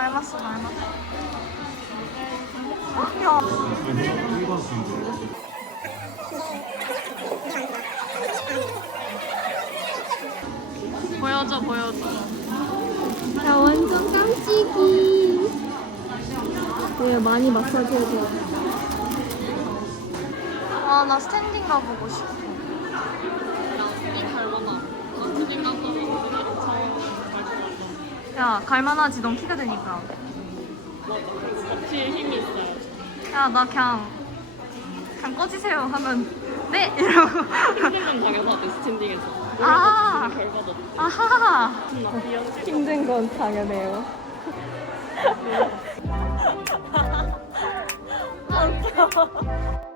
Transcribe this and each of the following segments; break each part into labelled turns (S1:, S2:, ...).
S1: 닮았어 닮았어 어? 야 보여줘 보여줘
S2: 야 완전 깜찍이. 왜 많이 마사지 해줘.
S1: 아나 스탠딩 가보고 싶어 야 갈만하지. 넌 키가 되니까.
S3: 뒤에 힘이 있어요.
S1: 야 나 그냥 그냥 꺼지세요. 하면 네! 이러고.
S3: 힘든 건 당연하대 스탠딩에서.
S1: 아.
S3: 결과도
S1: 아하!
S2: 힘든 건 당연해요.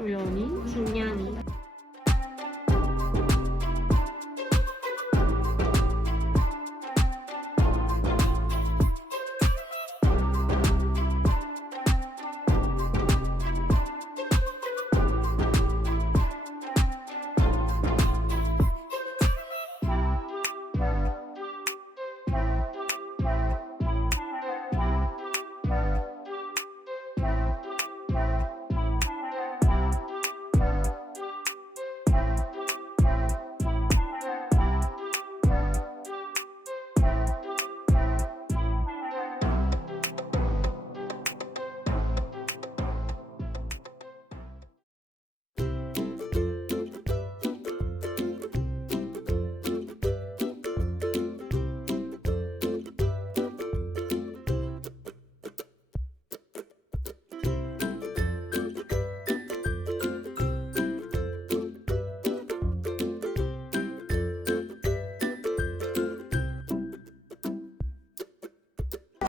S3: 주연이 준양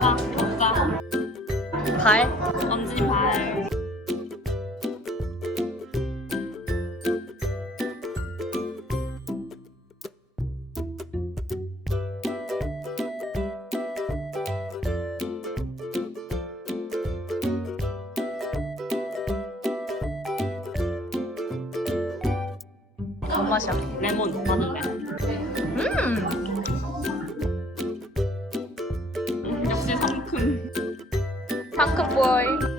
S3: 이. 아, 오빠.
S1: 발
S3: 엄진이 발.
S1: 뭔 맛이야?
S3: 레몬 맞을래?
S1: 음
S3: 상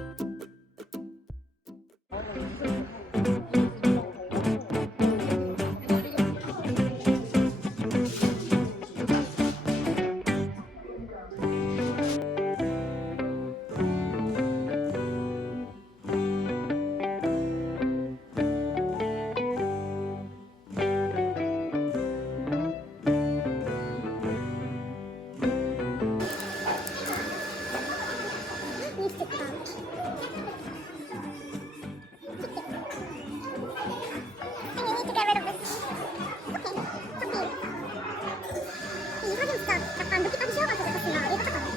S1: 이
S4: 진짜 약간 늦게까지 쉬어가지고 있었으면 얘가 깜짝이야.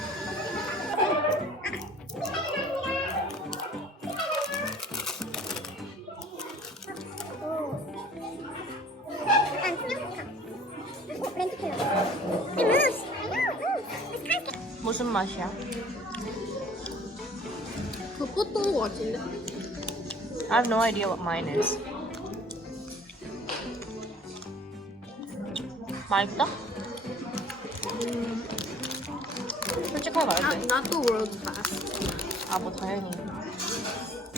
S4: 약간 투명한 오, 렌즈 컬러. 이 무스. 아니요, 음.
S1: 무슨 맛이야?
S2: 그 뽀똥 거 같은데?
S1: I have no idea what mine is 맛있다? 솔직하게 말해
S2: 나도 월드 파스.
S1: 아뭐 당연히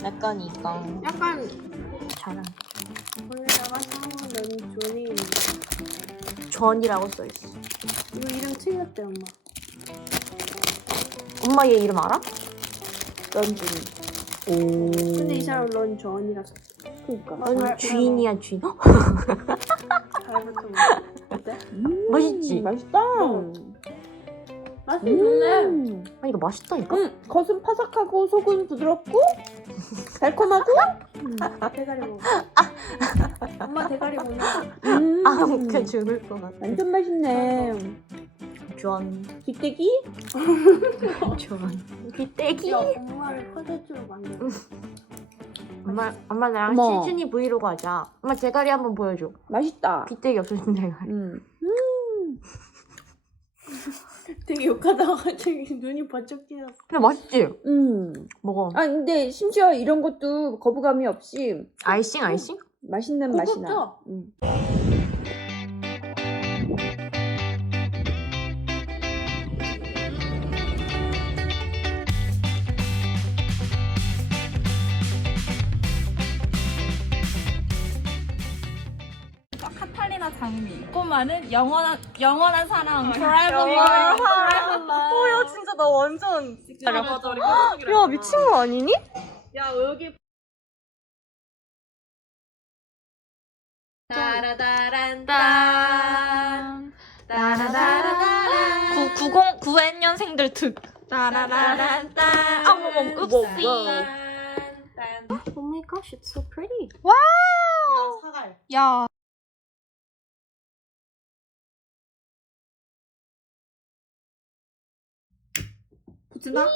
S1: 약간이니까
S2: 약간
S1: 잘한
S2: 거기다가 사는 존이
S1: 전이라고 써있어
S2: 이거 이름 틀렸대 엄마.
S1: 엄마 얘 이름 알아? 런쥔이 오
S2: 근데 이 사람 런 존이라 써.
S1: 그니까
S2: 넌
S1: 주인이야 주인 어?
S2: 잘부터 어때?
S1: 맛있지?
S2: 맛있다. 맛이 좋네.
S5: 아 이거 맛있다니까?
S6: 응, 겉은 파삭하고 속은 부드럽고 달콤하고.
S2: 대가리 먹어. 엄마 대가리 먹어.
S6: 음,
S5: 아 웃겨 죽을 것 같아
S6: 완전 맛있네.
S5: 좋안
S6: 귀때기?
S5: 좋안 귀때기
S2: 야 엄마를 컨텐츠로 만들어.
S5: 엄마 엄마 나랑
S6: 어머.
S5: 시준이 브이로그 하자 엄마 제가리 한번 보여줘
S6: 맛있다.
S5: 귀때기 없어진 제가리
S6: 음.
S2: 되게 욕하다가 갑자기 눈이 번쩍 뜨였어.
S5: 근데 맛있지?
S6: 음.
S5: 먹어
S6: 아 근데 심지어 이런 것도 거부감이 없이
S5: 아이싱 아이싱?
S6: 맛있는 맛이 나.
S2: 그것도.
S6: 음.
S1: 장미. 꼬마는 영원한 영원한 사랑. Forever love. Forever love.
S5: 뭐야 진짜 나 완전 야 미친 거 아니니?
S3: 야 여기
S1: 따라다란딴. 따라다라단. 90 91년생들 특. 따라라란딴. 어머머, 읍시.
S2: Oh my gosh, it's so pretty.
S3: 사갈
S1: 야. 붙지 마.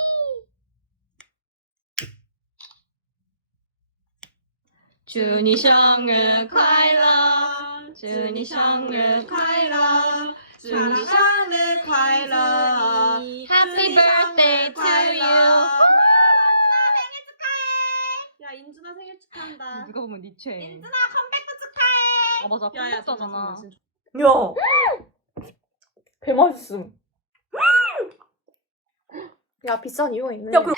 S1: 준이 생일 콰이러 준이 생일 콰이러 준이 생일 콰이러 Happy birthday to you.
S3: 인준아 생일 축하한다.
S1: 누가 보면 니체.
S3: 인준아 컴백도 축하해.
S1: 아 맞아.
S3: 야야
S1: 잖아.
S5: 야, 야, 야, 야, 야,
S2: 야, 비싼 이유가 있네.
S5: 야 그럼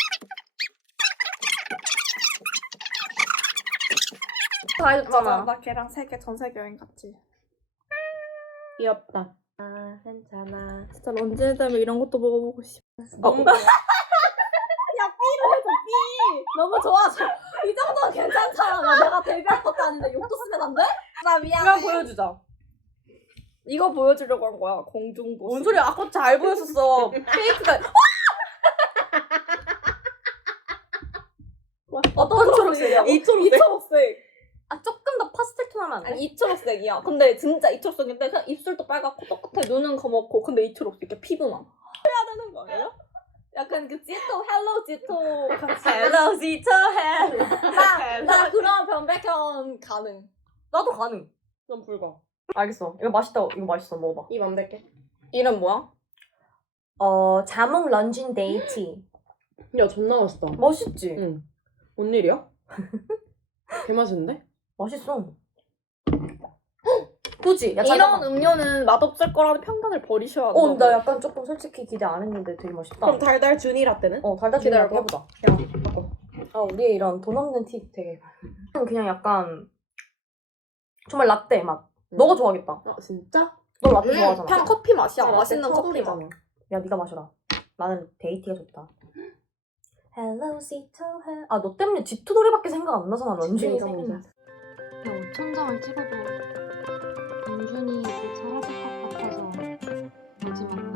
S2: 다 해줬잖아.
S3: 나 걔랑 세계 전 세계 여행 갔지
S2: 귀엽다. 아 괜찮아.
S3: 진짜 런쥔이 때문에 이런 것도 먹어보고 싶어
S2: 너무 좋아. 너무 좋아져. 이 정도는 괜찮잖아. 야, 내가 데뷔할 것도 아닌데 욕도 쓰면 안 돼? 나 미안해.
S3: 이거 보여주자
S2: 이거 보여주려고 한 거야. 공중도.
S3: 뭔 소리야 아까 잘 보였었어 페이크가
S2: 어 초록색이야?
S3: 이 초록색?
S2: 이 초록색.
S5: 아 조금 더 파스텔 톤 하면 안 돼?
S2: 아니 이 초록색이야. 근데 진짜 이 초록색인데 그냥 입술도 빨갛고 똑같아. 눈은 검었고 근데 이 초록색이야. 피부만. 해야 되는 거예요? 약간 그 지토 헬로 지토 같이.
S5: 헬로 지토 헬
S2: 나, 나 그런 변백현 가능.
S5: 나도 가능
S2: 넌 불가.
S5: 알겠어 이거 맛있다 이거 맛있어 먹어봐
S2: 입 안 댈게. 이름 뭐야?
S5: 어 자몽 런쥔 데이트
S7: 야 존나 맛있다.
S5: 멋있지?
S7: 응. 뭔 일이야? 개 맛있는데?
S5: 맛있어 그지? 야
S2: 이런
S5: 잠깐만
S2: 음료는 맛없을 거라는 편견을 버리셔야 돼.
S5: 어나 약간 조금 솔직히 기대 안 했는데 되게 맛있다
S7: 그럼 달달 준이 라떼는?
S5: 어 달달
S2: 기다려봐.
S5: 주니라 해보자 야 바꿔 아 우리의 이런 돈 없는 티 되게 그냥 약간 정말 라떼 맛
S7: 음.
S5: 너가 좋아하겠다
S7: 아 진짜?
S5: 너 라떼
S2: 음,
S5: 좋아하잖아
S2: 그냥 커피 맛이야.
S7: 아,
S2: 맛있는
S7: 라떼
S2: 커피 맛.
S5: 야 네가 마셔라 나는 데이트가 좋다 Hello 지토 헬 아너 때문에 지토 노래밖에 생각 안 나잖아 런쥔이 생각나.
S1: 야 5천 장을 찍어도 윤준이 그 사라질 것 같아서 마지막